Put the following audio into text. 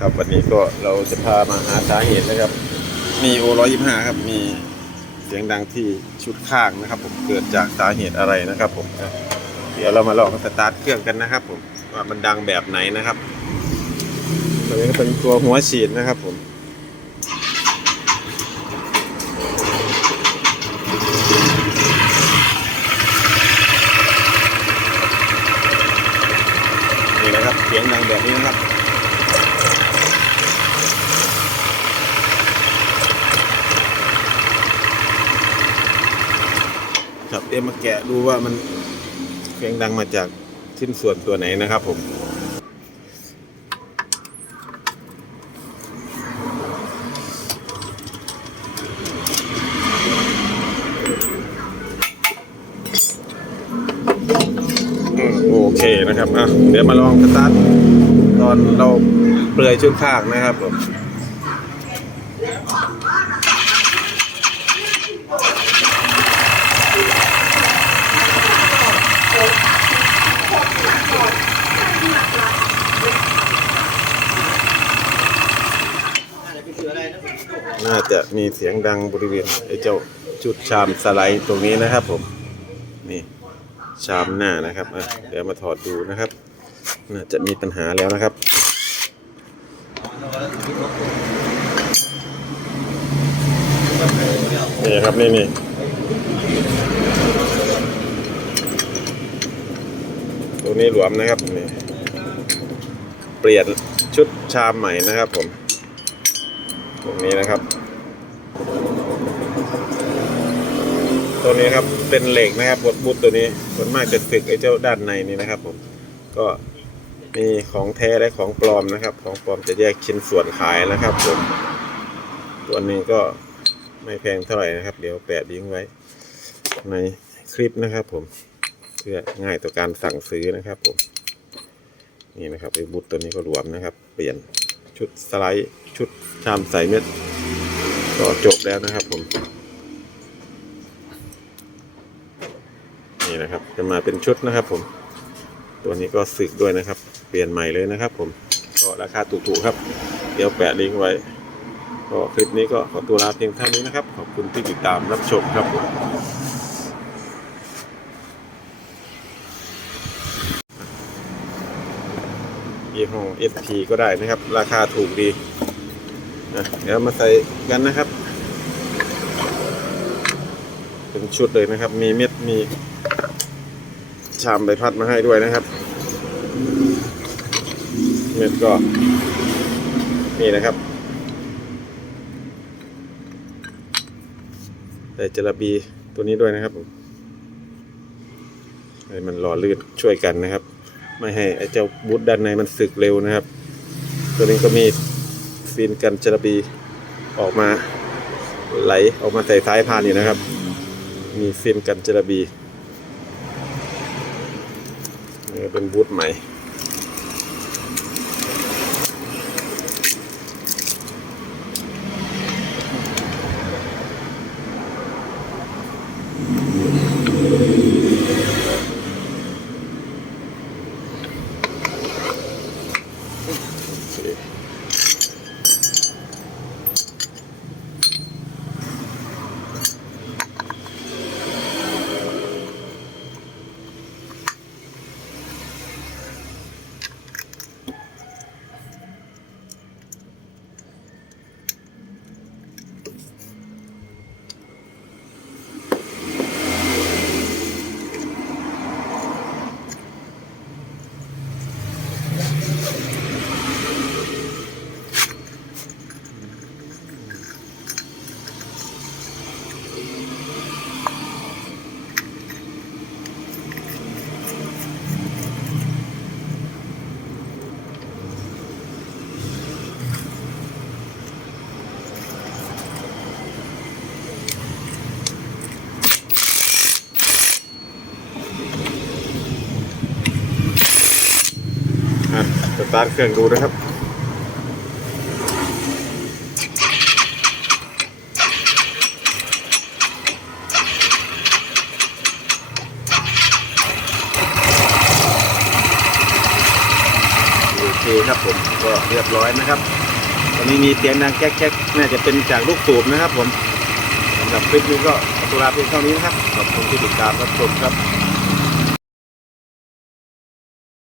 ครับวันนี้ก็เราจะพามาหาสาเหตุนะครับ มีโอร้อยยี่ห้าครับมีเสียงดังที่ชุดข้างนะครับ ผมเกิดจากสาเหตุอะไรนะครับ ผมเดี๋ยวเรามาลองสตาร์ทเครื่องกันนะครับ ผมว่ามันดังแบบไหนนะครับตัวนี้เป็นตัวหัวฉีดนะครับ ผมนี่นะครับเสียงดังแบบนี้นะครับ ครับเดี๋ยวมาแกะดูว่ามันเสียงดังมาจากชิ้นส่วนตัวไหนนะครับผมโอเคนะครับอะเดี๋ยวมาลองสตาร์ทตอนเราเปลือยชุดข้างนะครับผม น่าจะมีเสียงดังบริเวณไอ้เจ้าจุดชามสไลด์ตรงนี้นะครับผม นี่ชามหน้านะครับเดี๋ยวมาถอดดูนะครับ น่าจะมีปัญหาแล้วนะครับนี่ครับนี่นี่ตรงนี้หลวมนะครับนี่เปลี่ยนชุดชามใหม่นะครับผม ตรงนี้นะครับ ตัวนี้ครับเป็นเหล็กนะครับบดบุดตัวนี้ส่วนมากจะสึกไอ้เจ้าด้านในนี่นะครับ ผมก็มีของแท้และของปลอมนะครับ ของปลอมจะแยกชิ้นส่วนขายนะครับ ผมตัวนี้ก็ไม่แพงเท่าไหร่นะครับ เดี๋ยวแปะลิงไว้ ในคลิปนะครับ ผมเพื่อง่ายต่อการสั่งซื้อนะครับ ผมนี่นะครับไอ้บุตตัวนี้ก็รวมนะครับ เปลี่ยน ชุดสไลด์ชุดชามใส่เม็ด ก็จบแล้วนะครับผมนี่นะครับ จะมาเป็นชุดนะครับ ผม ตัวนี้ก็สึกด้วยนะครับ เปลี่ยนใหม่เลยนะครับ ผมก็ราคาถูกๆครับ เดี๋ยวแปะลิงก์ไว้ก็คลิปนี้ก็ขอตัวลาเพียงเท่านี้นะครับ ขอบคุณที่ติดตามรับชมครับผม ยี่ห้อ SP ก็ได้นะครับ ราคาถูกดีนะเดี๋ยวมาใส่กันนะครับ เป็นชุดเลยนะครับ มีเม็ดมีชามใบพัดมาให้ด้วยนะครับ เม็ดก็นี่นะครับแต่จระบีตัวนี้ด้วยนะครับให้มันหล่อลื่นช่วยกันนะครับ ไม่ให้ไอ้เจ้าบูทด้านในมันสึกเร็วนะครับ ตัวนี้ก็มีฟินกันจระบีออกมาไหลออกมาใส่ท้ายพานอยู่นะครับ มีฟิล์มกันจระบีนี่เป็นบูทใหม่ อะ สตาร์ทเครื่องดูนะครับโอเคครับผมก็เรียบร้อยนะครับตอนนี้มีเสียงดังแก๊กๆน่าจะเป็นจากลูกสูบนะครับผมสำหรับคลิปนี้ก็ตัวลาเพียงเท่านี้นะครับขอบคุณที่ติดตามรับชมครับ